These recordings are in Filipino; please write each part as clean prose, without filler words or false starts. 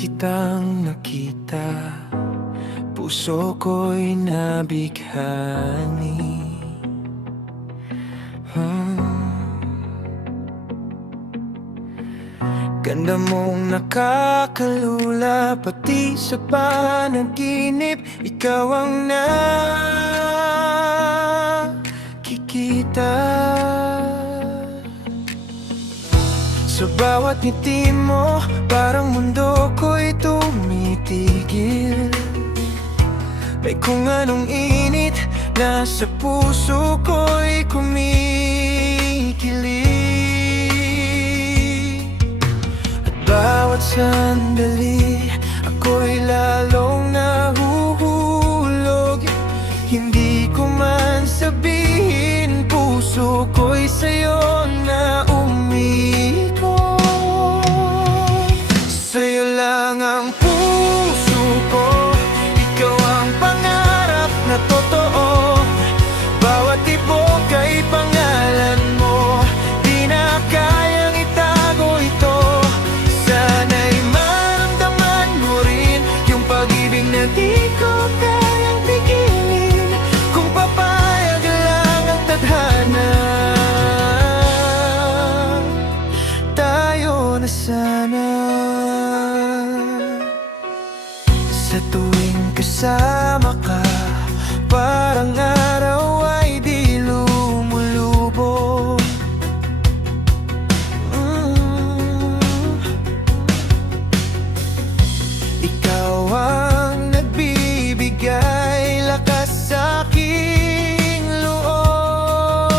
kitang nakita, puso ko'y nabighani. Ganda mong nakakalula, pati sa panaginip ikaw ang nakikita. Sa bawat ngiti mo, parang mundo ko'y tumitigil. May kung anong init na sa puso ko'y kumikilig. At bawat sandali, ako'y lalong nahuhulog. Hindi ko man sabihin, puso ko'y sa'yo na umikot. Sa'yo lang ang puso ko, ikaw ang pangarap na totoo. Bawat tibok ay pangalan mo, di na kayang itago ito. Sana'y maramdaman mo rin yung pag-ibig na di ko kayang pigilin. Kung papayag lang ang tadhana, tayo na sana. Sa tuwing kasama ka, parang araw ay di lumulubog. Ikaw ang nagbibigay lakas sa aking loob.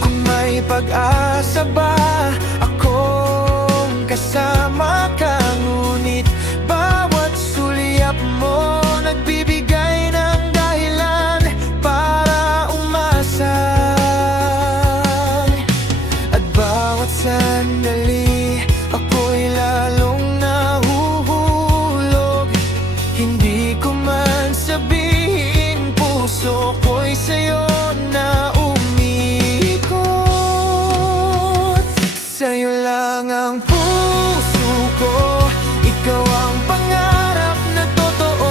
Kung may pag-asa ba akong kasama ka, ngunit bawat sulyap mo nagbibigay ng dahilan para umasa. At bawat sandali, ako'y lalong nahuhulog. Hindi ko man sabihin, puso ko'y sa'yo na umikot. Sa'yo lang ang puso ko, ikaw ang pangarap na totoo.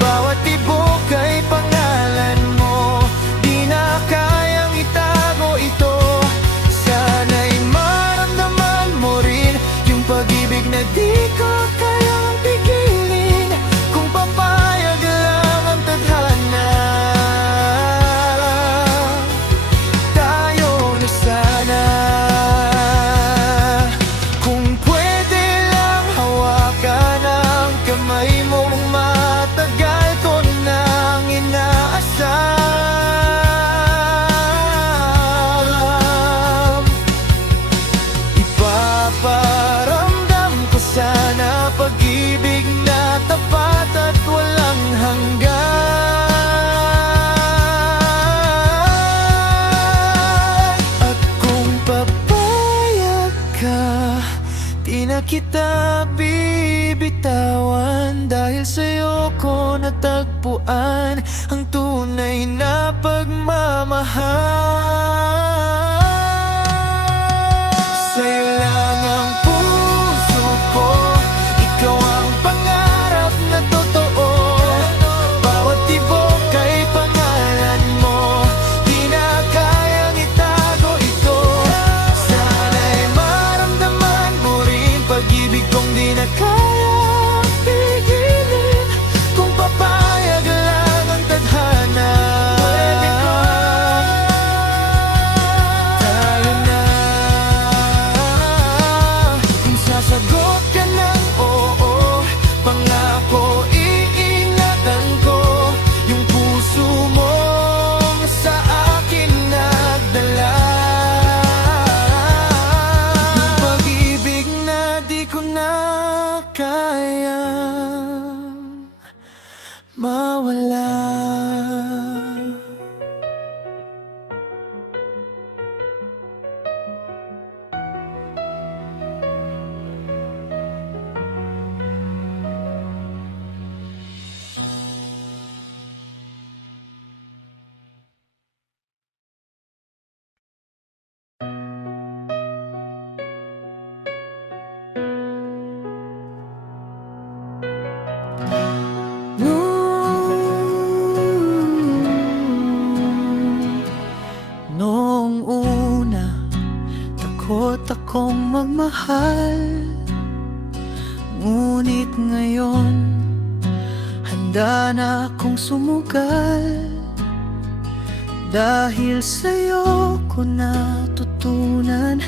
Bawat tibok ay pangalan mo, di na kayang itago ito. Sana'y maramdaman mo rin yung pag-ibig na di ko kayang pigilin. Kung papayag lang ang tadhana, tayo na sana. Kung pwede lang hawakan ang kamay mong matagal ko nang inaasam. Ipaparamdam ko sana pag-ibig na tapat at walang hanggan. At kung papayag ka, di na kita bibitawan. Dahil sa'yo ko natagpuan ang tunay na pagmamahal. Sa'yo lang ang puso ko, ikaw ang pangarap na totoo. Bawat tibok ay pangalan mo, di na kayang itago ito. Sana'y maramdaman mo rin pag-ibig kong di na kayang pigilin. Kung papayag lang ang tadhana, nung una, takot akong magmahal. Ngunit ngayon, handa na akong sumugal. Dahil sa'yo ko natutunan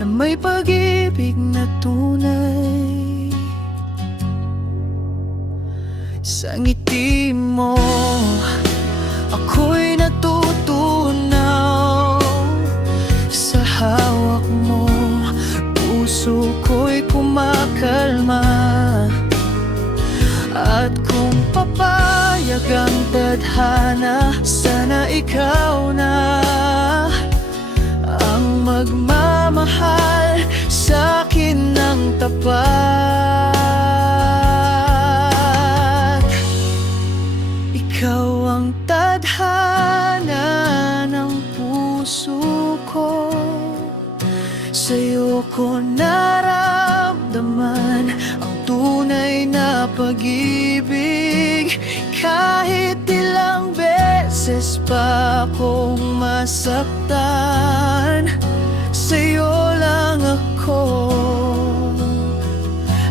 na may pag-ibig na tunay. Sa ngiti mo, ako'y natutunaw. Sa hawak mo, puso ko'y kumakalma. At kung papayag ang tadhana, sana ikaw na ang magmamahal sa'kin ng tapat. Ikaw ang tadhana ng puso ko, sa'yo ko naramdaman ang tunay na pag-ibig. Kahit ilang beses pa akong masaktan, sa'yo lang ako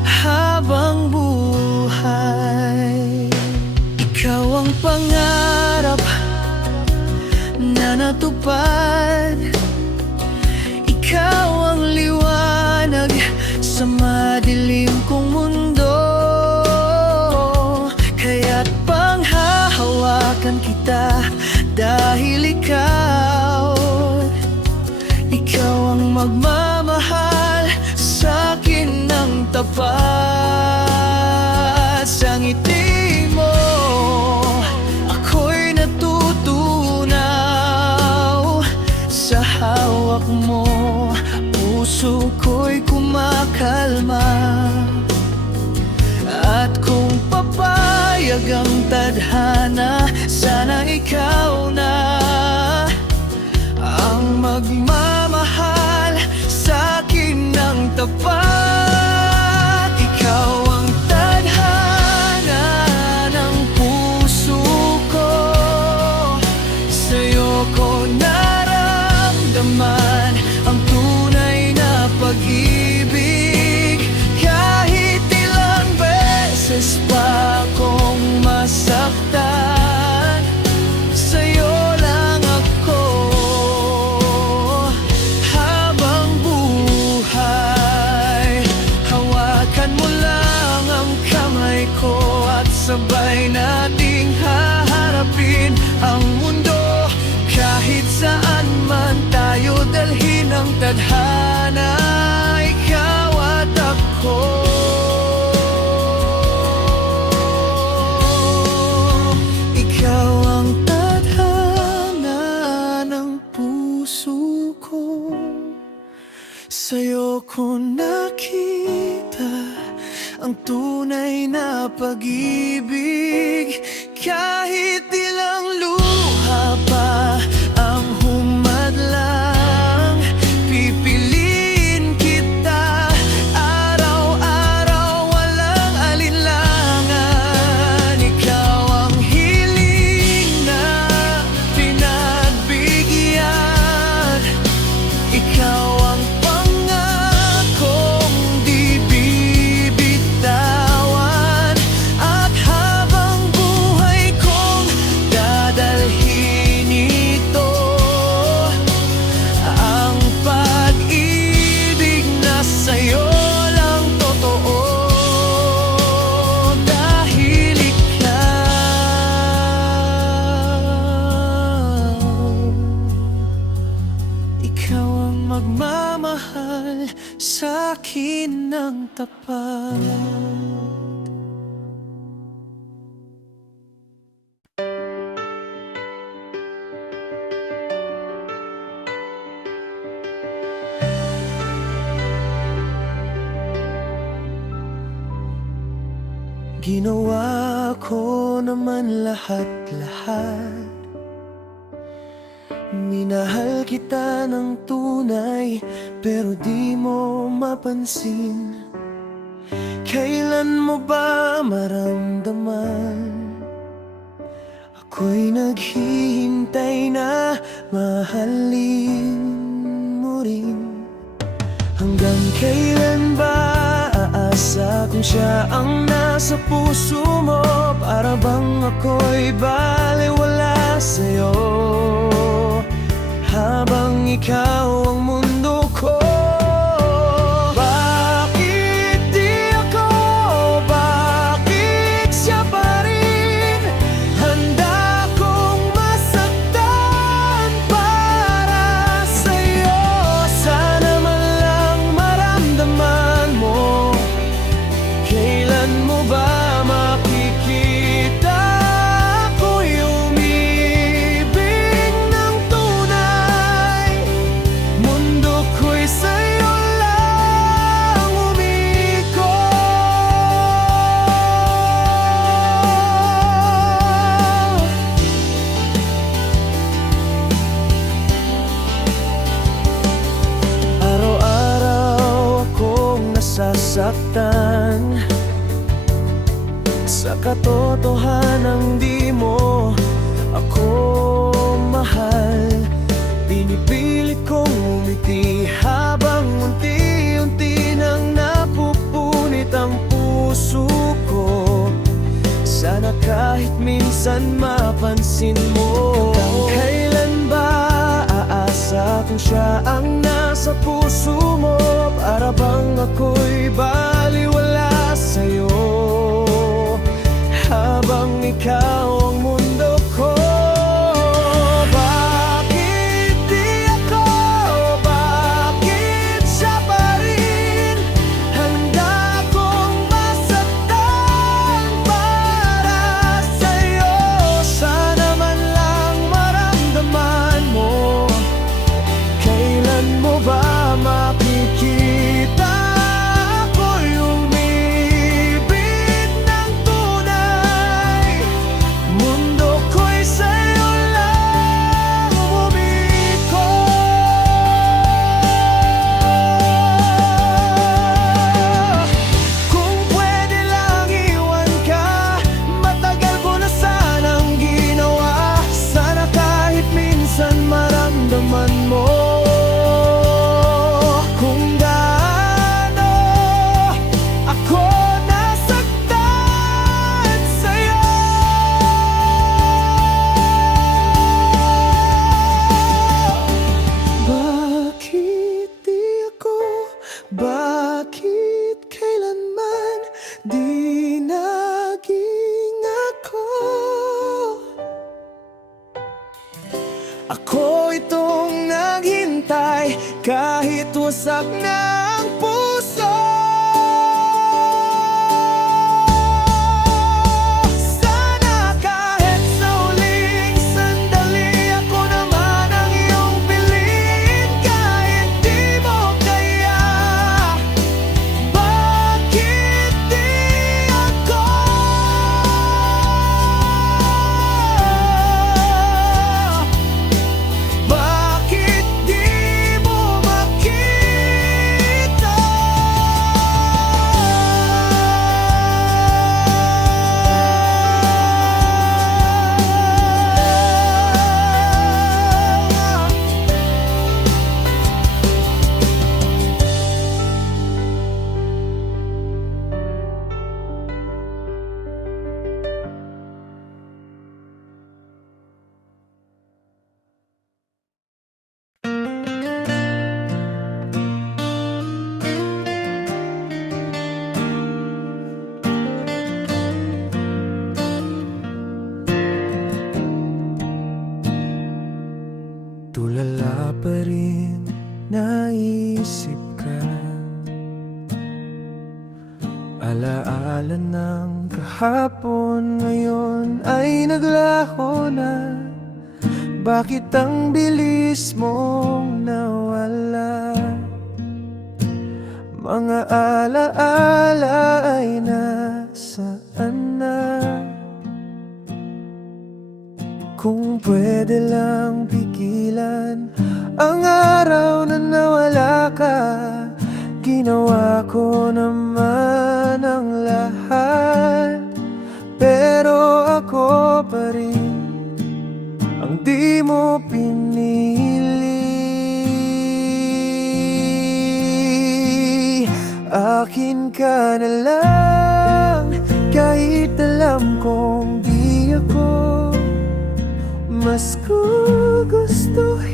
habang buhay. Ikaw ang pangarap na natupad, ikaw ang liwanag sa madilim kong mundo. Kaya't panghahawakan kita dahil ikaw ang magmamahal sa'kin ng tapat. Sa ngiti mo, ako'y natutunaw. Sa hawak mo, puso ko'y kumakalma. At kung papayag ang tadhana, sana ikaw na ang magmamahal sa'kin ng tapat. Ikaw ang tadhana ng puso ko, sa'yo ko naramdaman ang tunay na pag-ibig. Kahit ilang beses pa akong masaktan, sa'yo lang ako habang buhay. Hawakan mo lang ang kamay ko at sabay nating haharapin ang mundo. Kahit saan man tayo dalhin ang tadhana, ikaw at ako. Ikaw ang tadhana ng puso ko, sa'yo ko nakita ang tunay na pag-ibig. Kahit ilang luha pa ang humadlang, pipiliin kita araw-araw, walang alinlangan. Ikaw ang hiling na pinagbigyan, ikaw ang pangakong di bibitawan. At habang buhay kong dadalhin ito, ang pag-ibig na sa'yo lang totoo. Dahil ikaw ang magmamahal sa'kin ng tapat. Ginawa ko naman lahat-lahat. Minahal kita ng tunay, pero di mo mapansin. Kailan mo ba maramdaman Ako'y naghihintay na mahalin mo rin. Hanggang kailan ba aasa kung siya ang nasa puso mo? Para bang ako'y balewala sa'yo, habang ikaw ang mundo ko. Bakit di ako, bakit siya pa rin? Handa kong masaktan para sa'yo. Sana man lang maramdaman mo. Kailan mo ba makikita ako'y umibig ng tunay? Mundo ko'y sa'yo lang umiko. Araw-araw akong nasasaktan sa katotohanang di mo ako mahal. Pinipilit kong umiti habang unti-unti nang napupunit ang puso ko. Sana kahit minsan mapansin mo. Hanggang kailan ba aasa kung siya ang nasa puso mo? Para bang ako'y baliwala sa'yo, habang ikaw ang mundo ko. Bakit di ako, bakit siya pa rin? Handa kong masaktan para sa'yo. Sana man lang maramdaman mo. Kailan mo ba makikita ako'y umibig ng tunay? Mundo ko'y sa'yo lang umiko. Kung pwede lang iwan ka, matagal ko na sanang ginawa. Sana kahit minsan maramdaman mo kung gaano ako nasaktan sa'yo. Bakit di ako, bakit kailanman di naging ako? Ako itong naghintay kahit wasak na ang puso. Sana kahit sa huling sandali ako naman ang iyong piliin. Kahit di mo kaya, bakit di ako? Bakit di mo makita? Tulala pa rin, naisip ka. Alaala ng kahapon ngayon ay naglaho na. Bakit ang bilis mong nawala? Mga alaala ay nasaan na? Kung pwede lang pigilan ang araw na nawala ka, ginawa ko naman ang lahat. Pero ako pa rin ka na lang. Kahit alam kong di ako, mas gugustuhin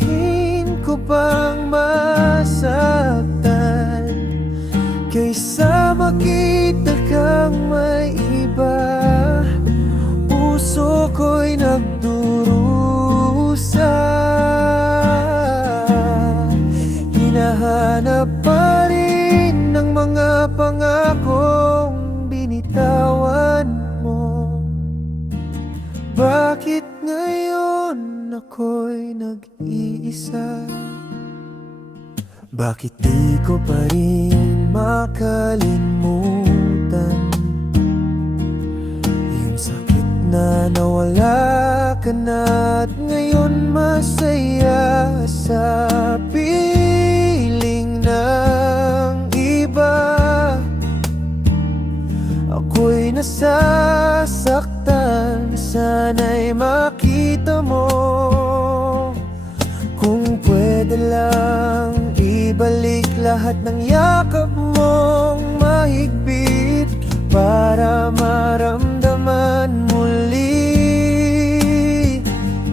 ko pang masaktan kaysa makita kang may iba. Puso ko'y nagdurusa, hinahanap pa rin ng mga pangakong binitawan mo. Bakit ngayon ako'y nag-iisa? Bakit di ko pa rin makalimutan yung sakit na nawala ka na at ngayon masaya sa piling ng iba. Ako'y nasasaktan, sana'y makita mo. Kung pwede lang ibalik lahat ng yakap mong mahigpit para maramdaman muli.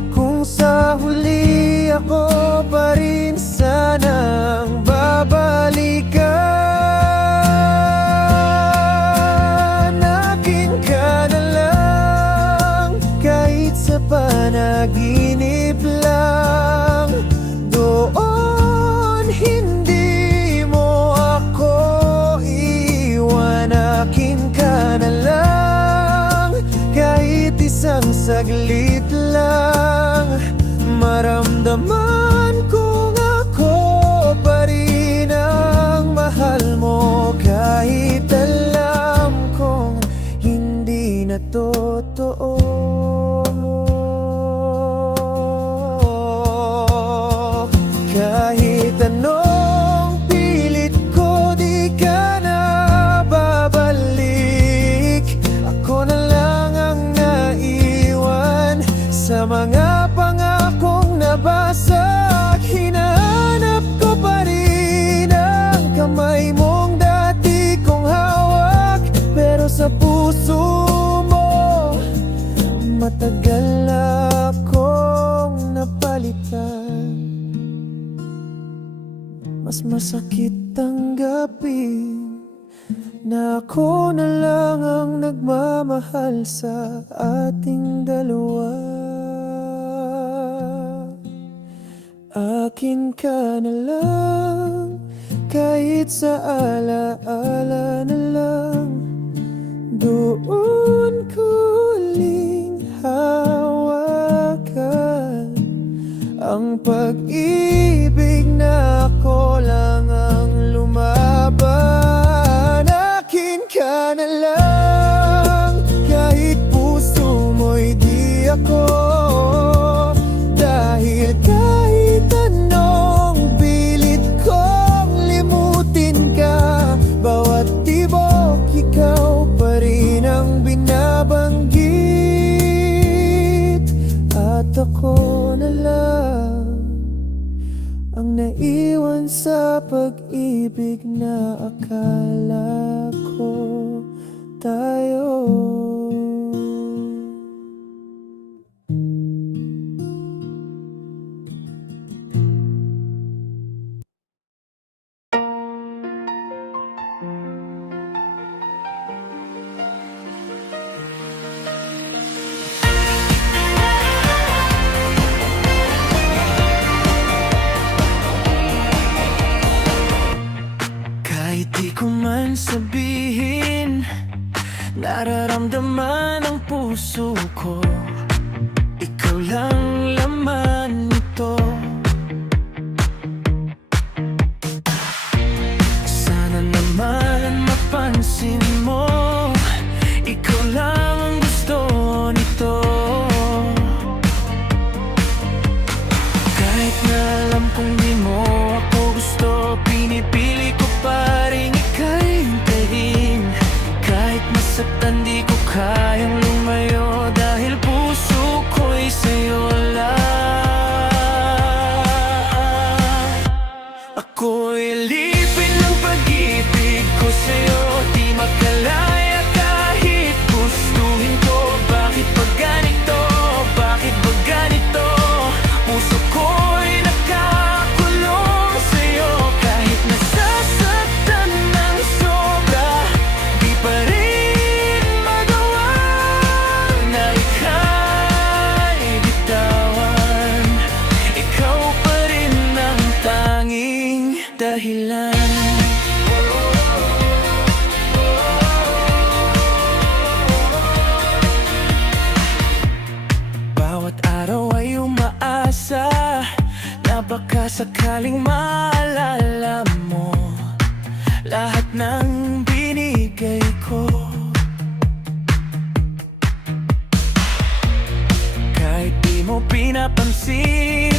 Kung sa huli ako pa rin sanang babalikan. Akin ka na lang, kahit sa panaginip lang. Doon hindi mo ako iwan. Akin ka na lang, kahit isang saglit lang. Maramdaman kong ako pa rin ang mahal mo, kahit alam kong hindi na totoo. Kahit anong pilit ko, di ka na babalik. Ako na lang ang naiwan sa mga pangakong nabasag. Hinahanap ko pa rin ang kamay mong dati kong hawak, pero sa puso mo matagal akong napalitan. Mas masakit tanggapin na ako na lang ang nagmamahal sa ating dalawa. Akin ka na lang, kahit sa alaala na lang. Doon ko huling hawakan ang pag-ibig na ako lang ang lumaban. Akin ka na lang, kahit puso mo'y di ako. Dahil kahit anong pilit kong limutin ka, bawat tibok ikaw pa rin ang binabanggit. At ako na lang ang naiwan sa pag-ibig na akala ko tayo. Kahit di ko man sabihin, nararamdaman ang puso ko. Ikaw lang laman nito. Sana naman mapansin mo, ikaw lang ang gusto nito. Kahit na alam kong di mo ako gusto, pinipili ko pa rin ika'y hintayin. Kahit masaktan di ko kayang lumayo, dahil puso ko'y sa'yo lang. dahilan. Bawat araw ay umaasa na baka sakaling maalala mo lahat ng binigay ko. Kahit di mo pinapansin,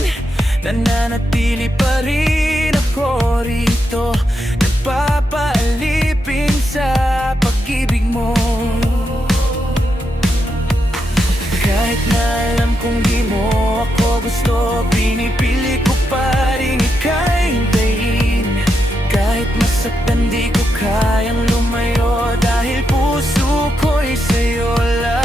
nananatili pa rin ako rito, nagpapaalipin sa pag-ibig mo. Kahit na alam kong di mo ako gusto, pinipili ko pa rin ika'y hintayin. Kahit masaktan di ko kayang lumayo, dahil puso ko'y sa'yo lang.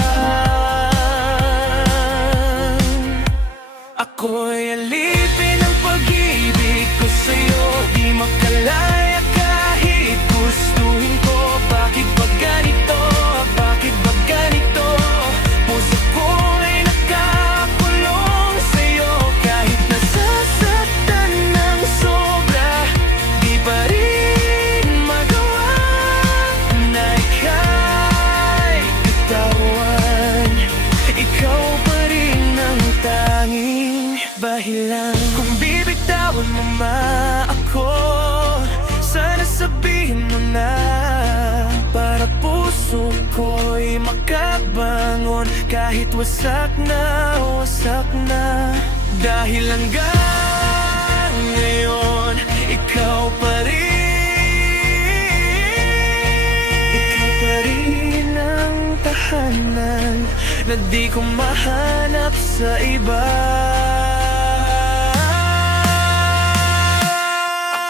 Ako'y alipin ng pag-ibig ko sa'yo, di makalaya kahit gustuhin ko. Bakit ba ganito? Bakit ba ganito? Puso ko'y nakakulong sa'yo, kahit nasasaktan ng sobra, di pa rin magawa na ika'y bitawan. Ikaw pa rin ang tanging dahilan. Kung bibitawan mo ako, sana sabihin mo na, para puso ko'y makabangon. Kahit wasak na, dahil hanggang ngayon ikaw pa rin ang tahanan na di ko mahanap sa iba.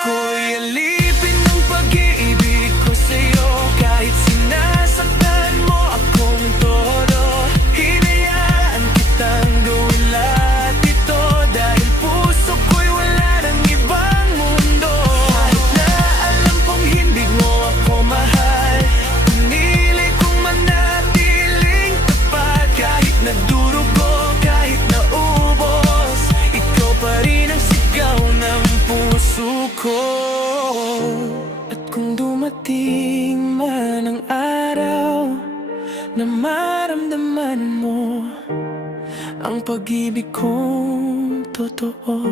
Ako'y alipin ng pag-ibig ko sa'yo, kahit sinasaktan mo akong todo. Hinayaan kitang gawin lahat ito, dahil puso ko'y wala ng ibang mundo. Kahit na alam kong hindi mo ako mahal, pinili kong manatiling tapat. Kahit nadurugo, kahit naubos, ikaw pa rin ang sigaw ng puso ko. At kung dumating man ang araw na maramdaman mo ang pag-ibig kong totoo,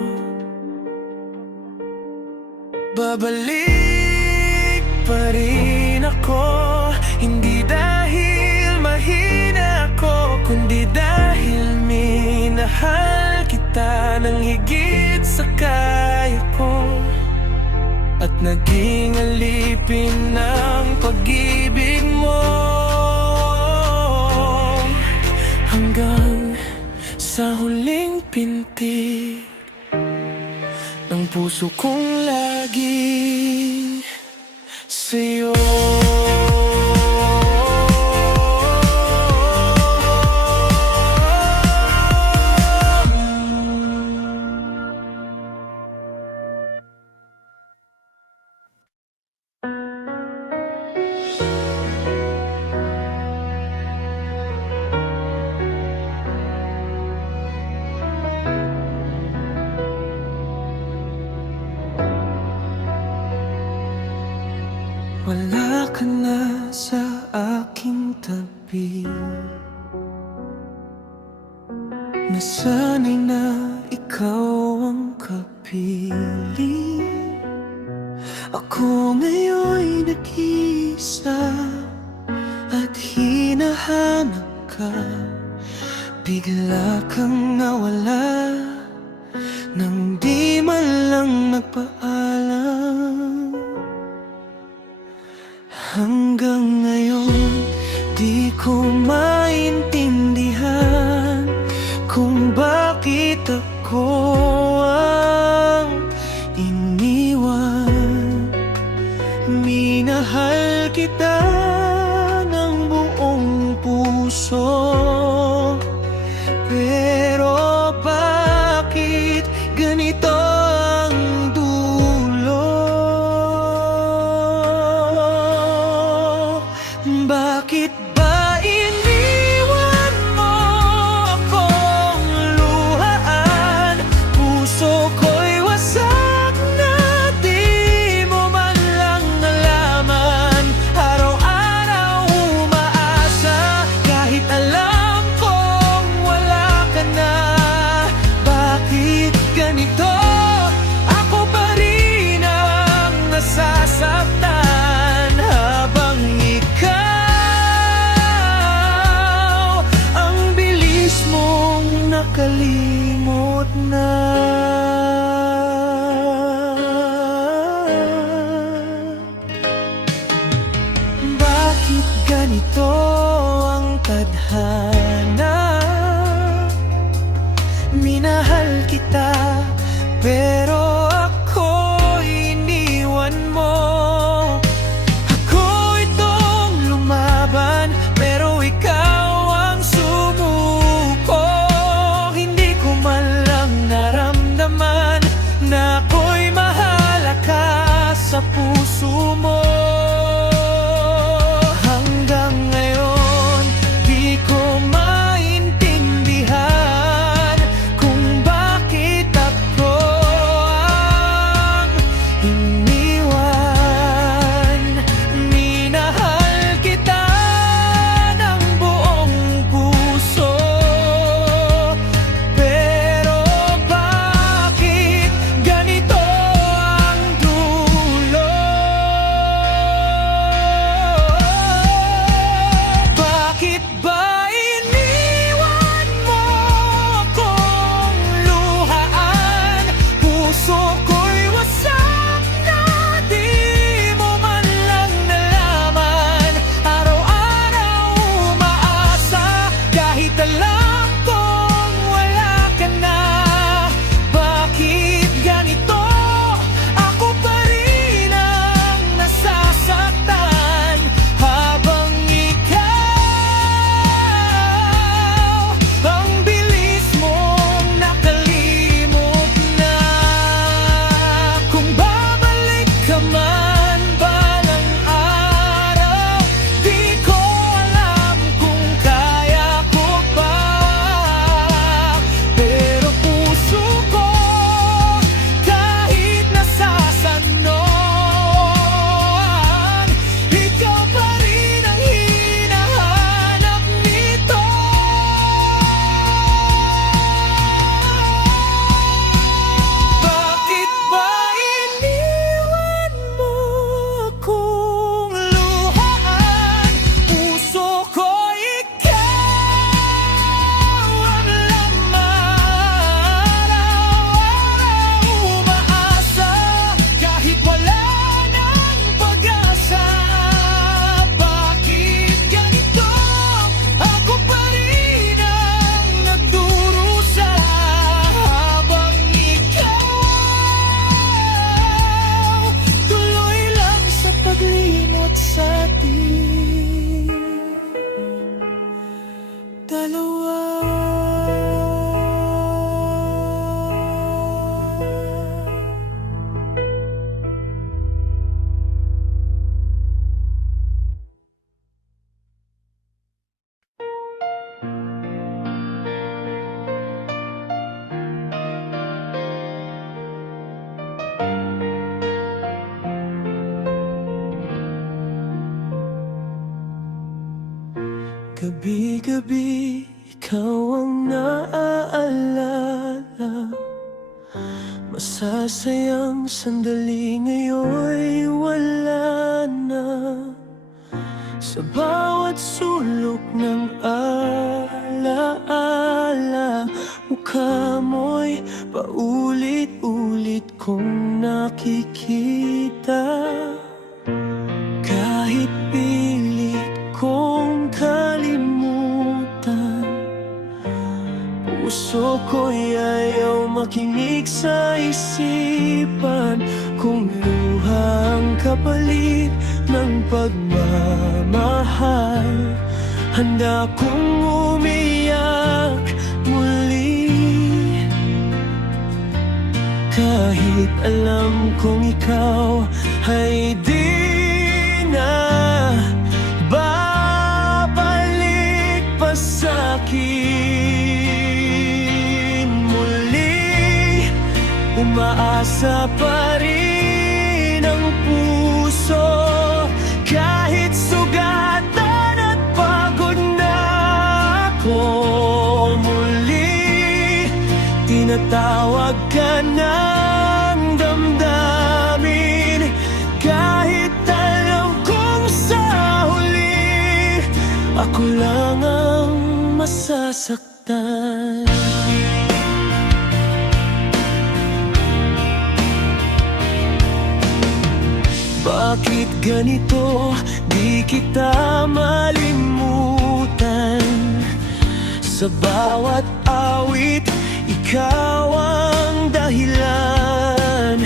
babalik pa rin ako. Hindi dahil mahina ako, kundi dahil minahal kita ng higit sa kaya ko. At naging alipin ng pag-ibig mo, hanggang sa huling pintig ng puso kong laging sa'yo. Wala ka na sa aking tabi, nasanay na ikaw ang kapiling. Ako ngayon'y nag-iisa at hinahanap ka. Bigla kang nawala nang di man lang nagpaalam. Hanggang ngayon, di ko maintindihan kung bakit ako ang iniwan. Minahal kita ng buong puso, pero bakit ganito ang dulo? Bakit ba iniwan mo akong luhaan? Puso ko'y wasak na di sa puso mo. Hanggang ngayon, di ko maintindihan kung bakit ako ang iniwan. Minahal kita ng buong puso, pero bakit ganito ang dulo? Bakit ba iniwan mo akong luhaan? Puso ko'y wasak na di mo man lang nalaman. Araw-araw umaasa kahit alam kong wala ka na. Bakit ganito? Ako pa rin ang nasasaktan habang ikaw ang bilis mong nakalimot na. Kung babalik ka man balang araw, di ko alam kung kaya ko pa. Pero puso ko kahit nasasanon, ikaw pa rin ang hinahanap nito. Bakit ba iniwan mo akong luhaan? Puso ko ikaw ang laman. Araw-araw umaasa kahit wala ng pag-asa. Bakit ganito? Ako pa rin ang nagdurusa habang ikaw tuloy lang sa paglimot sa ating dalawa. Gabi-gabi, ikaw ang naaalala. Masasayang sandali ngayon'y wala na. Sa bawat sulok ng alaala, mukha mo'y paulit-ulit kong nakikita. Kahit pilit kong kalimutan, puso ko'y ayaw makinig sa isipan. Kung luha ang kapalit ng pagmamahal, handa kong umiyak muli. Kahit alam kong ikaw ay di na babalik pa sa'kin muli. Umaasa pa rin ang puso kahit sugatan at pagod na ako. Muli tinatawag ka ng damdamin, kahit alam kong sa huli ako lang ang masasaktan. Bakit ganito? Di kita malimutan. Sa bawat awit, ikaw ang dahilan.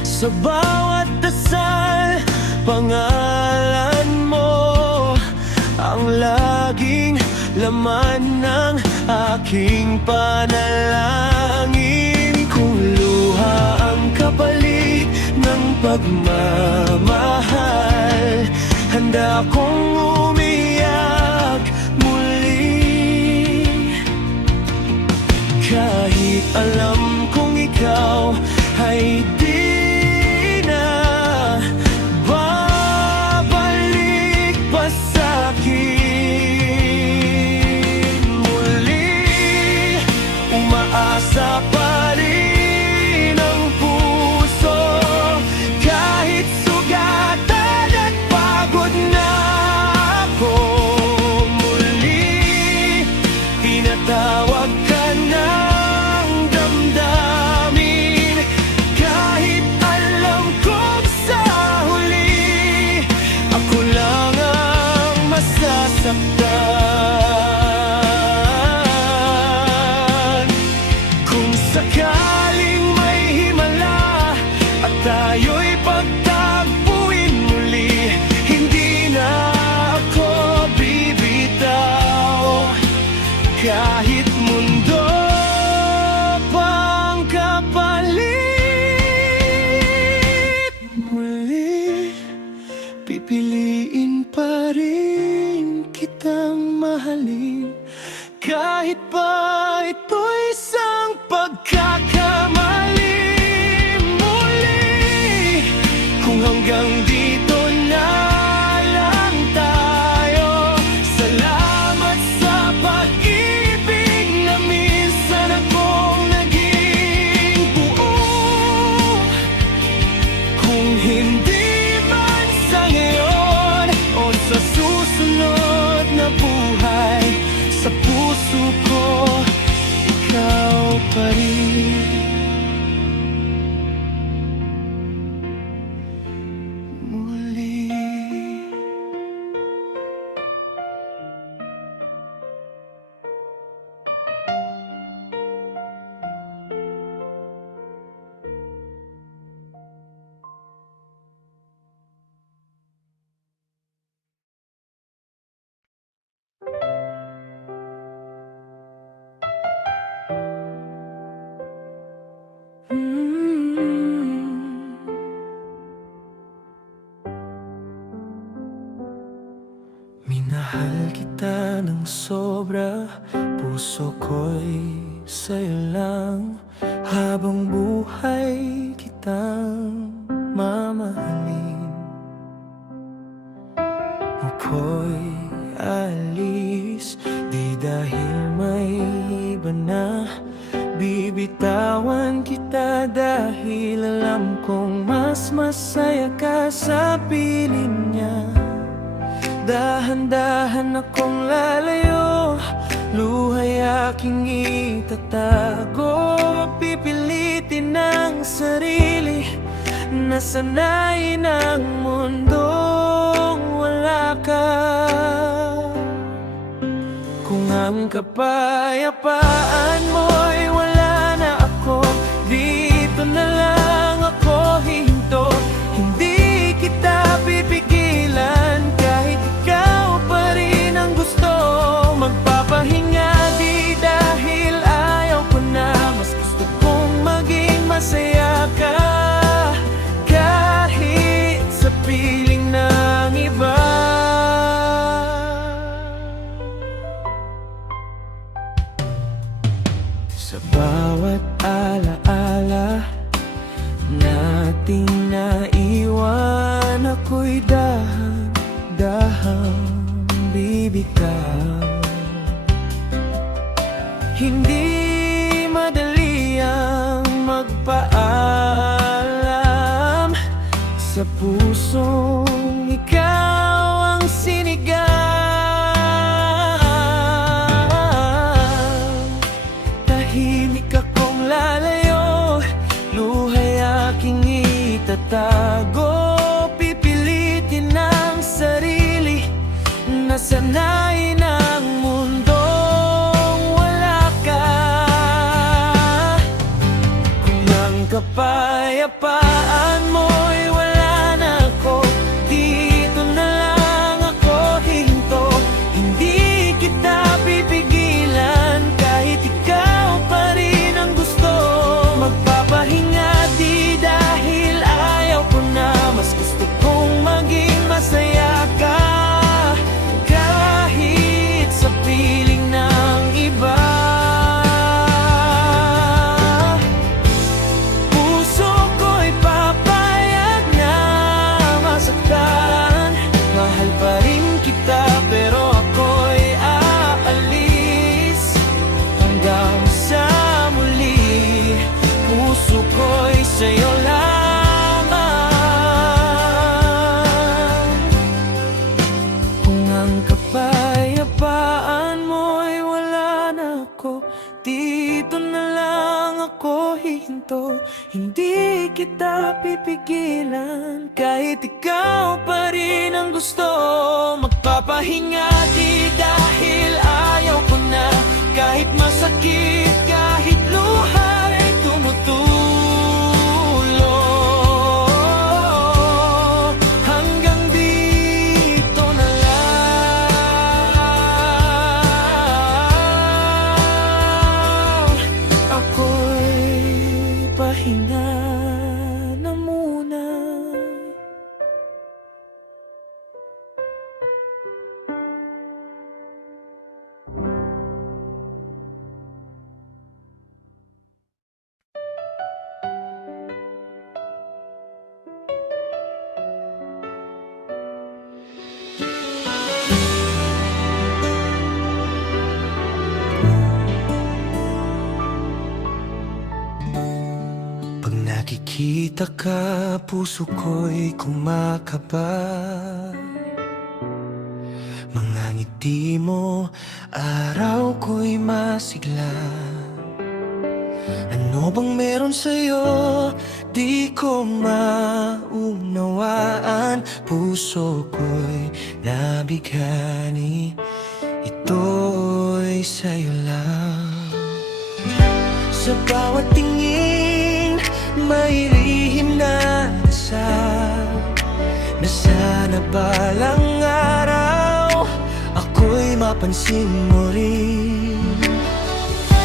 Sa bawat dasal, pangalan mo ang laging laman ng aking panalangin. Kung luha ang kapalit ng magmamahal. Handa akong umiyak muli, kahit alam kong ikaw ay di na babalik pa sa'kin muli. Umaasa pa rin ang puso, kahit sugatan at pagod na ako. Muli, tinatawag ka ng damdamin, kahit alam kong sa huli ako lang ang masasaktan. Kung sakaling may himala at tayo'y pagtagpuin muli, hindi na ako bibitaw, kahit mundo pang kapalit. Muli, pipiliin pa rin kitang mahalin, kahit pa ito'y isang pagkakamali. Muli, kung hanggang dito na lang tayo, salamat sa pag-ibig na minsan akong naging buo. Kung hindi man sa ngayon o sa susunod na buhay, sa puso ko ikaw pa rin. Muli, minahal kita ng sobra, puso ko'y sa'yo lang. Habang buhay kitang mamahalin. Ako'y alis, di dahil may iba na. Bibitawan kita dahil alam kong mas masaya ka sa piling niya. Dahan-dahan akong lalayo, luha'y aking itatago. Pipilitin ang sarili, nasanay ng mundong wala ka. Kung ang kapayapaan mo'y wala na ako, dito na lang ako hihinto. Hindi kita pipigilan, kahit ikaw pa rin ang gusto. Magpapahinga di dahil ayaw ko na, mas gusto kong maging masaya ka, kahit sa piling ng iba. Sa bawat alaala nating naiwan, ako'y dahan-dahang bibitaw. Hindi madali ang magpaalam sa pusong ikaw ang sinigang. Tahimik akong lalayo, luha'y aking itatago. Pipilitin ang sarili, nasanay ng mundong wala ka. Kung ang kapayapaan mo'y wala na ako, dito na lang ako hihinto. Hindi kita pipigilan, kahit ikaw pa rin ang gusto. Magpapahinga di dahil ayaw ko na, mapigilan. Kahit ikaw pa rin ang gusto, magpapahinga di dahil ayaw ko na. Kahit masakit, kahit luha ay tumutulo. Hanggang dito na lang. Ako'y pahinga na muna. Pag nakikita ka, puso ko'y kumakaba. Mga ngiti mo, araw ko'y masigla. Ano bang meron sa'yo, di ko maunawaan. Puso ko'y nabighani, ito'y sa'yo lang. Sa bawat tingin, may lihim na dasal, na sana balang araw ako'y mapansin mo rin.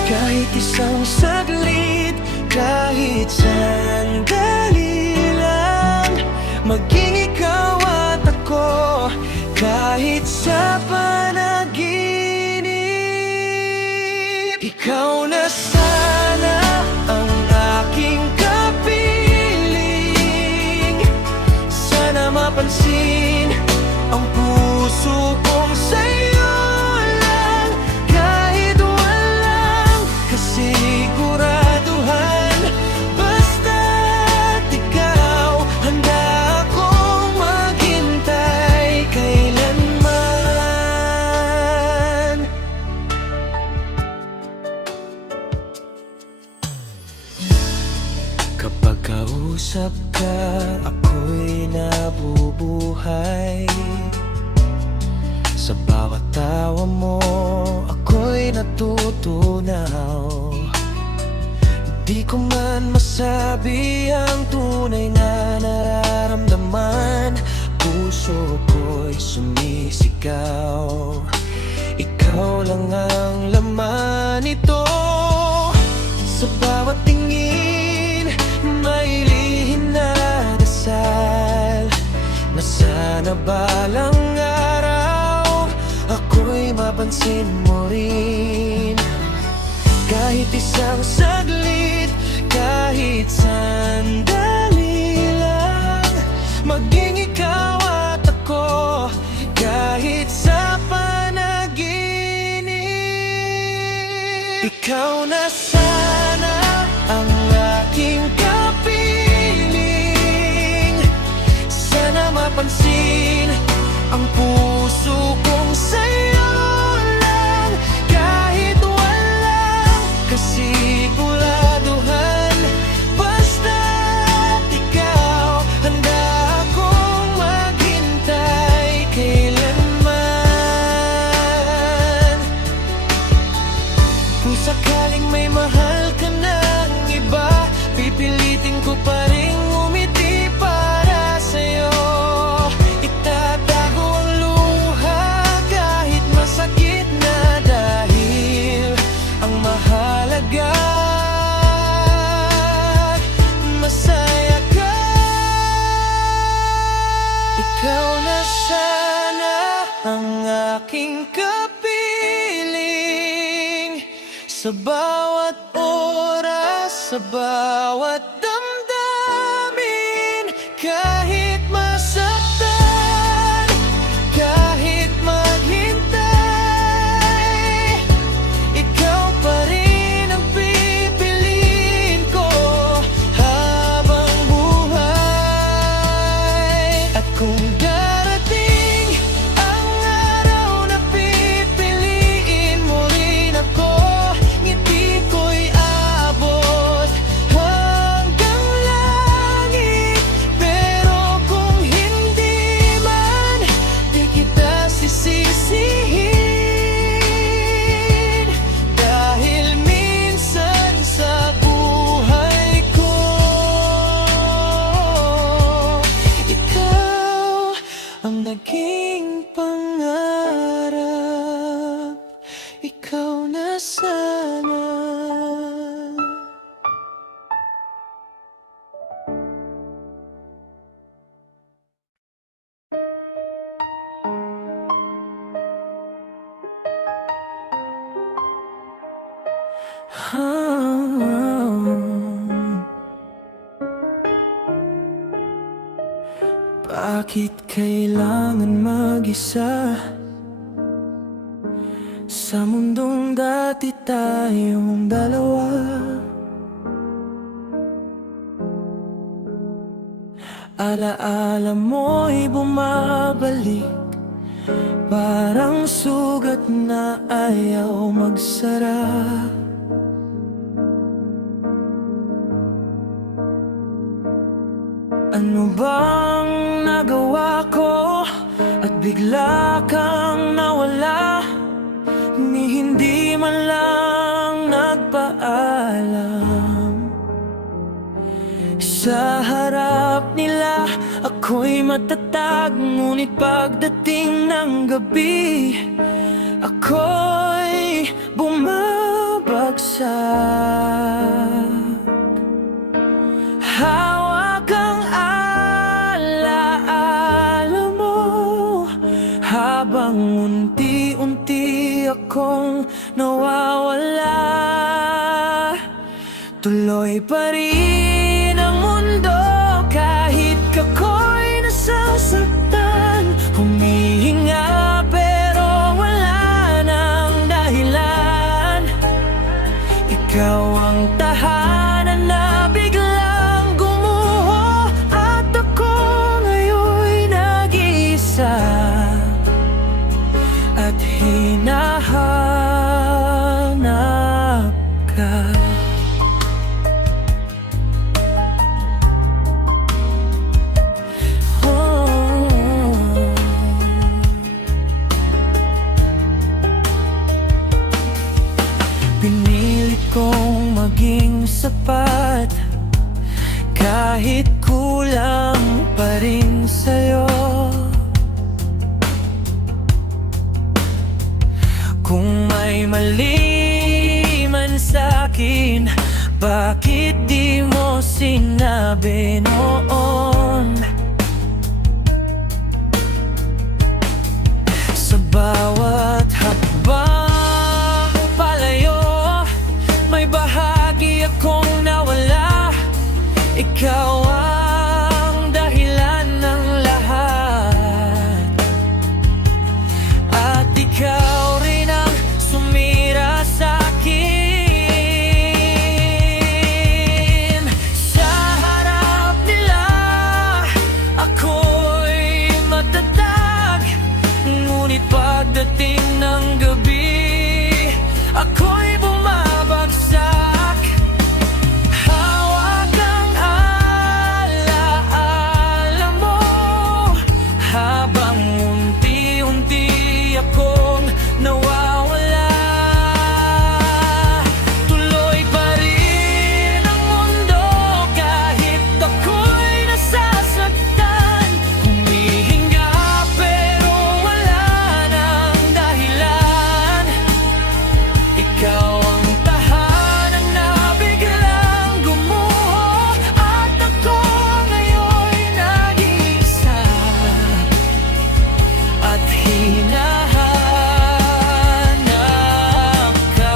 Kahit isang saglit, kahit sandali lang, maging ikaw at ako, kahit sa panaginip. Ikaw na sana ang aking kapiling. Sana mapansin ang puso kong sa'yo lang. Kahit walang kasiguraduhan, basta't ikaw, handa akong maghintay kailanman. Kapag kausap ka, ako'y nabubuhay. Sa bawat tawa mo, ako'y natutunaw. Di ko man masabi ang tunay na nararamdaman. Puso ko'y sumisigaw, ikaw lang ang laman nito. Sa bawat tingin, may lihim na dasal, na sana balang araw ako'y mapansin mo rin. Kahit isang saglit, kahit sandali lang, maging ikaw at ako, kahit sa panaginip. Ikaw na sana ang aking kapiling. Sana mapansin ang puso kong sa'yo lang. Kahit walang kasiguraduhan, basta't ikaw, handa akong maghintay kailanman. Kung sakaling may mahal ka ng iba, pipilitin ko pa rin umiti para sa'yo. Itatago ang luha kahit masakit na, dahil ang mahalaga masaya ka. Ikaw na sana ang aking kapiling. Sa bawat oras, sa bawat damdamin, kahit masaktan, kahit maghintay, ikaw pa rin ang pipiliin ko habang buhay. At kung darating ang araw na pipiliin mo rin ako, ngiti ko'y aabot hanggang langit. ang naging pangarap, ikaw na sana. Bakit kailangan mag-isa sa mundong dati tayong dalawa? Alaala mo'y bumabalik, parang sugat na ayaw magsara. Ano bang nagawa ko at bigla kang nawala? Ni hindi man lang nagpaalam. Sa harap nila ako'y matatag, ngunit pagdating ng gabi ako'y bumabagsak. Hawak ang alaala mo habang unti-unti akong nawawala. Tuloy pa rin ang mundo kahit ako'y nasasaktan. Humihinga pero wala nang dahilan. Ikaw ang tahanan na biglang gumuho, at ako ngayon'y nag-iisa at hinahanap ka. Pinilit kong maging sapat kahit kulang pa rin sa'yo. Kung may mali man sa'kin, bakit di mo sinabi noon? Sa bawat hakbang palayo, may bahagi akong nawala. Ikaw ang dahilan ng lahat, at ikaw rin ang sumira sa'kin. Sa harap nila ako'y matatag, ngunit pagdating ng gabi ako'y bumabagsak. Hawak ang alaala mo habang unti-unti akong nawawala. Tuloy pa rin ang mundo kahit ako'y nasasaktan. Humihinga pero wala nang dahilan. Ikaw ang tahanan na biglang gumuho, at ako ngayon'y nag-iisa at hinahanap ka.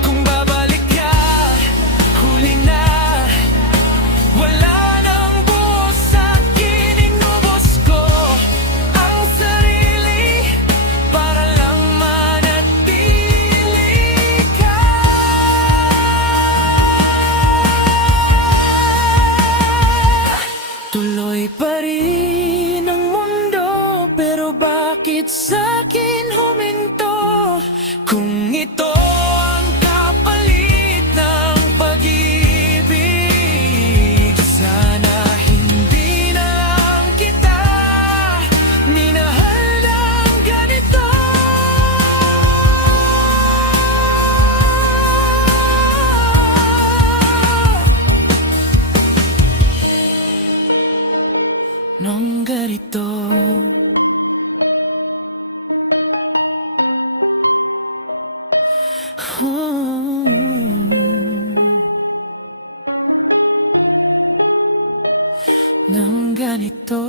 Kung babalik ka, huli na. Wala nang buo sa'kin, inubos ko ang sarili para lang manatili ka. Tuloy pa rin ang mundo, pero bakit sa'kin huminto? Kung ito ang kapalit ng pag-ibig, sana hindi na lang kita minahal ng ganito. Nang ganito